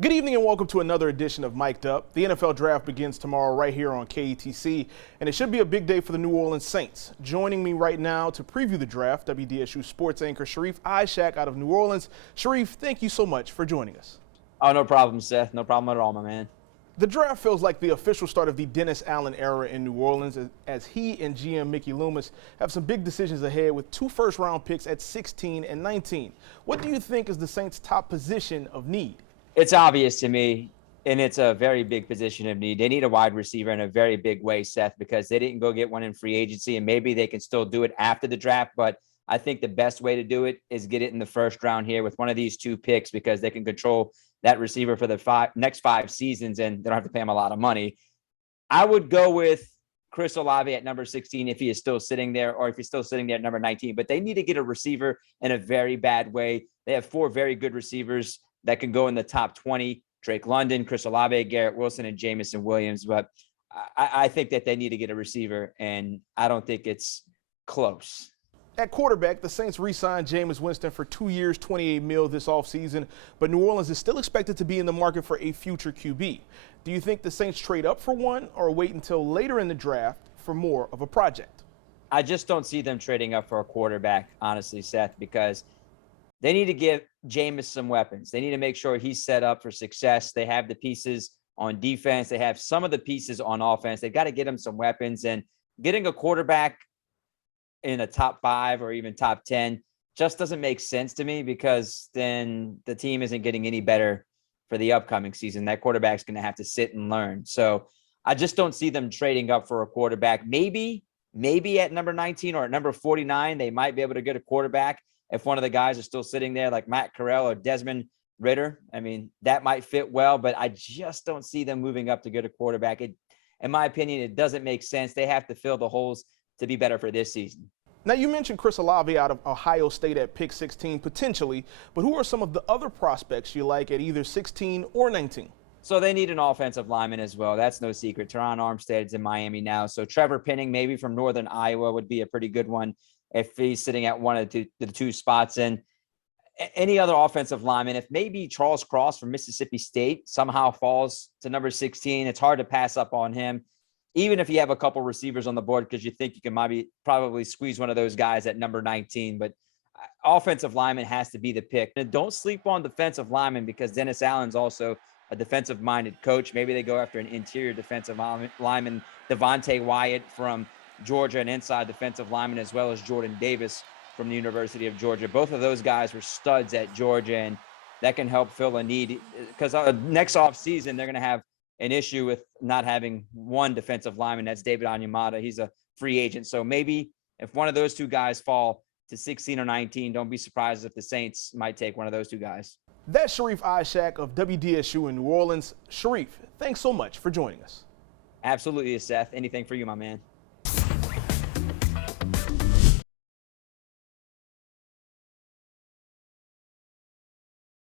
Good evening and welcome to another edition of Mic'd Up. The NFL Draft begins tomorrow right here on KETC, and it should be a big day for the New Orleans Saints. Joining me right now to preview the draft, WDSU sports anchor Sharief Ishaq out of New Orleans. Sharief, thank you so much for joining us. Oh, no problem, Seth. No problem at all, my man. The draft feels like the official start of the Dennis Allen era in New Orleans as he and GM Mickey Loomis have some big decisions ahead with 2 first-round picks at 16 and 19. What do you think is the Saints' top position of need? It's obvious to me, and it's a very big position of need. They need a wide receiver in a very big way, Seth, because they didn't go get one in free agency, and maybe they can still do it after the draft. But I think the best way to do it is get it in the first round here with one of these 2 picks because they can control that receiver for the next 5 seasons, and they don't have to pay him a lot of money. I would go with Chris Olave at number 16 if he is still sitting there, or if he's still sitting there at number 19. But they need to get a receiver in a very bad way. They have 4 very good receivers that can go in the top 20, Drake London, Chris Olave, Garrett Wilson, and Jamison Williams. But I think that they need to get a receiver, and I don't think it's close. At quarterback, the Saints re-signed Jameis Winston for 2 years, $28 million this offseason, but New Orleans is still expected to be in the market for a future QB. Do you think the Saints trade up for one or wait until later in the draft for more of a project? I just don't see them trading up for a quarterback, honestly, Seth, because they need to give Jameis some weapons. They need to make sure he's set up for success. They have the pieces on defense. They have some of the pieces on offense. They've got to get him some weapons. And getting a quarterback in a top 5 or even top 10 just doesn't make sense to me, because then the team isn't getting any better for the upcoming season. That quarterback's going to have to sit and learn. So I just don't see them trading up for a quarterback. Maybe at number 19 or at number 49, they might be able to get a quarterback if one of the guys are still sitting there, like Matt Corral or Desmond Ridder. I mean, that might fit well, but I just don't see them moving up to get a quarterback. In my opinion, it doesn't make sense. They have to fill the holes to be better for this season. Now, you mentioned Chris Olave out of Ohio State at pick 16 potentially, but who are some of the other prospects you like at either 16 or 19? So they need an offensive lineman as well. That's no secret. Teron Armstead's in Miami now. So Trevor Penning, maybe from Northern Iowa, would be a pretty good one if he's sitting at one of the 2 spots. And any other offensive lineman, if maybe Charles Cross from Mississippi State somehow falls to number 16, it's hard to pass up on him, even if you have a couple receivers on the board, because you think you can probably squeeze one of those guys at number 19. But offensive lineman has to be the pick. And don't sleep on defensive lineman, because Dennis Allen's also a defensive-minded coach. Maybe they go after an interior defensive lineman, Devontae Wyatt from Georgia, an inside defensive lineman, as well as Jordan Davis from the University of Georgia. Both of those guys were studs at Georgia, and that can help fill a need, because next offseason they're going to have an issue with not having one defensive lineman. That's David Onyemata. He's a free agent. So maybe if one of those 2 guys fall to 16 or 19, don't be surprised if the Saints might take one of those 2 guys. That's Sharief Ishaq of WDSU in New Orleans. Sharief, thanks so much for joining us. Absolutely, Seth. Anything for you, my man.